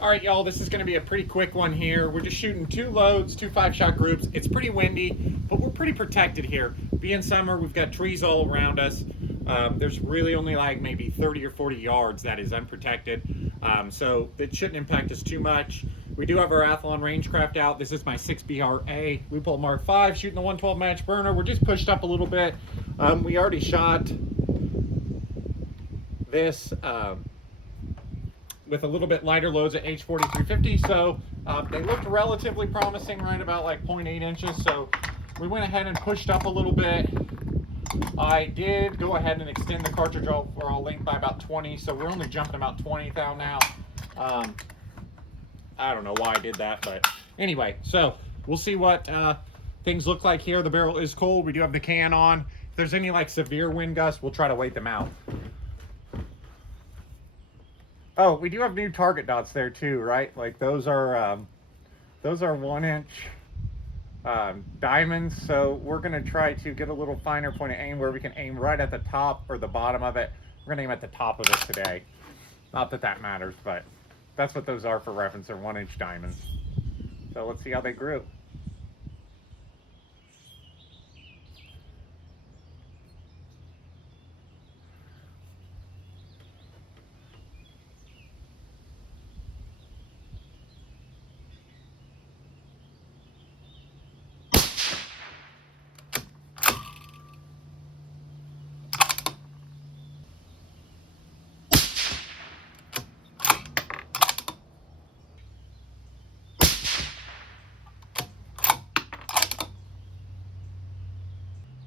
All right, y'all, this is going to be a pretty quick one here. We're just shooting 2 loads, 2 5-shot groups. It's pretty windy, but we're pretty protected here. Being summer, we've got trees all around us. There's really only like maybe 30 or 40 yards that is unprotected, so it shouldn't impact us too much. We do have our Athlon Rangecraft out. This is my 6BRA Loophole Mark 5, shooting the 112 match burner. We're just pushed up a little bit. We already shot this with a little bit lighter loads at H4350, so they looked relatively promising, right about like 0.8 inches. So we went ahead and pushed up a little bit. I did go ahead and extend the cartridge overall length by about 20, so we're only jumping about 20 thou now. I don't know why I did that, but anyway, so we'll see what things look like here. The barrel is cold. We do have the can on. If there's any like severe wind gusts, we'll try to wait them out. Oh, we do have new target dots there too, right? Like those are 1-inch diamonds. So we're gonna try to get a little finer point of aim where we can aim right at the top or the bottom of it. We're gonna aim at the top of it today. Not that that matters, but that's what those are for reference. They're 1-inch diamonds. So let's see how they grew.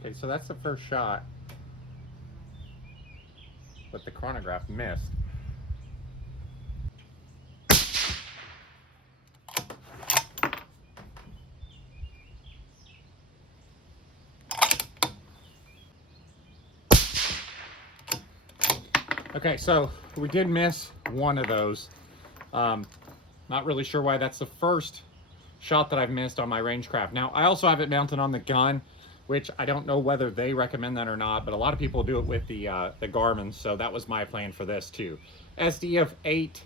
Okay, so that's the first shot, but the chronograph missed. Okay, so we did miss one of those. Not really sure why. That's the first shot that I've missed on my Rangecraft. Now, I also have it mounted on the gun, which I don't know whether they recommend that or not, but a lot of people do it with the Garmin, so that was my plan for this too. SD of 8,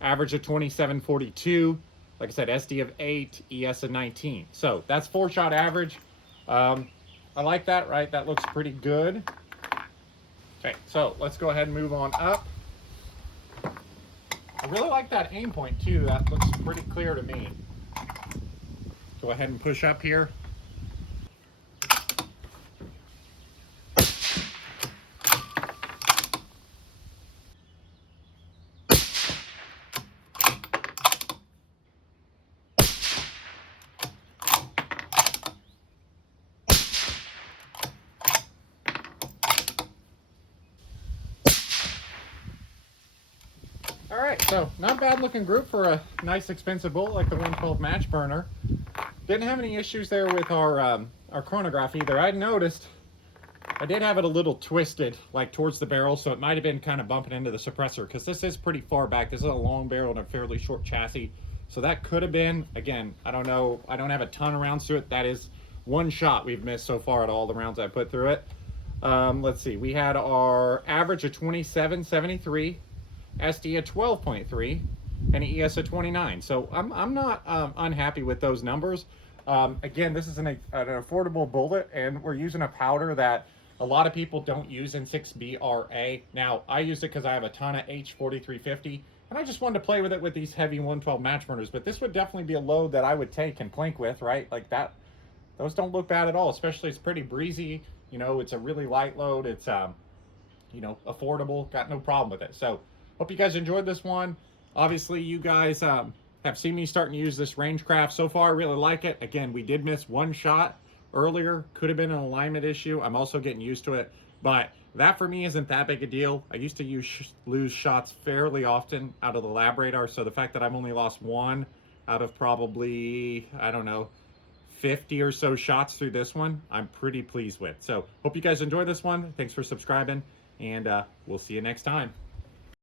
average of 27.42. Like I said, SD of 8, ES of 19. So that's 4-shot average. I like that, right? That looks pretty good. Okay, so let's go ahead and move on up. I really like that aim point too. That looks pretty clear to me. Go ahead and push up here. All right, so not bad looking group for a nice expensive bullet like the 112 match burner. Didn't have any issues there with our chronograph either. I noticed I did have it a little twisted, like towards the barrel, so it might have been kind of bumping into the suppressor, because this is pretty far back. This is a long barrel and a fairly short chassis, so that could have been, again, I don't know, I don't have a ton of rounds through it. That is one shot we've missed so far at all the rounds I put through it. Let's see, we had our average of 27.73, SD of 12.3, and ES of 29. So I'm not unhappy with those numbers. Again, this is an affordable bullet, and we're using a powder that a lot of people don't use in 6BRA. Now, I used it because I have a ton of H4350, and I just wanted to play with it with these heavy 112 match burners, but this would definitely be a load that I would take and plink with, right? Like that, those don't look bad at all, especially it's pretty breezy. You know, it's a really light load. It's, you know, affordable, got no problem with it. So, hope you guys enjoyed this one. Obviously, you guys have seen me starting to use this Rangecraft. So far, I really like it. Again, we did miss one shot earlier. Could have been an alignment issue. I'm also getting used to it. But that, for me, isn't that big a deal. I used to lose shots fairly often out of the lab radar. So the fact that I've only lost one out of probably, I don't know, 50 or so shots through this one, I'm pretty pleased with. So hope you guys enjoyed this one. Thanks for subscribing, and we'll see you next time.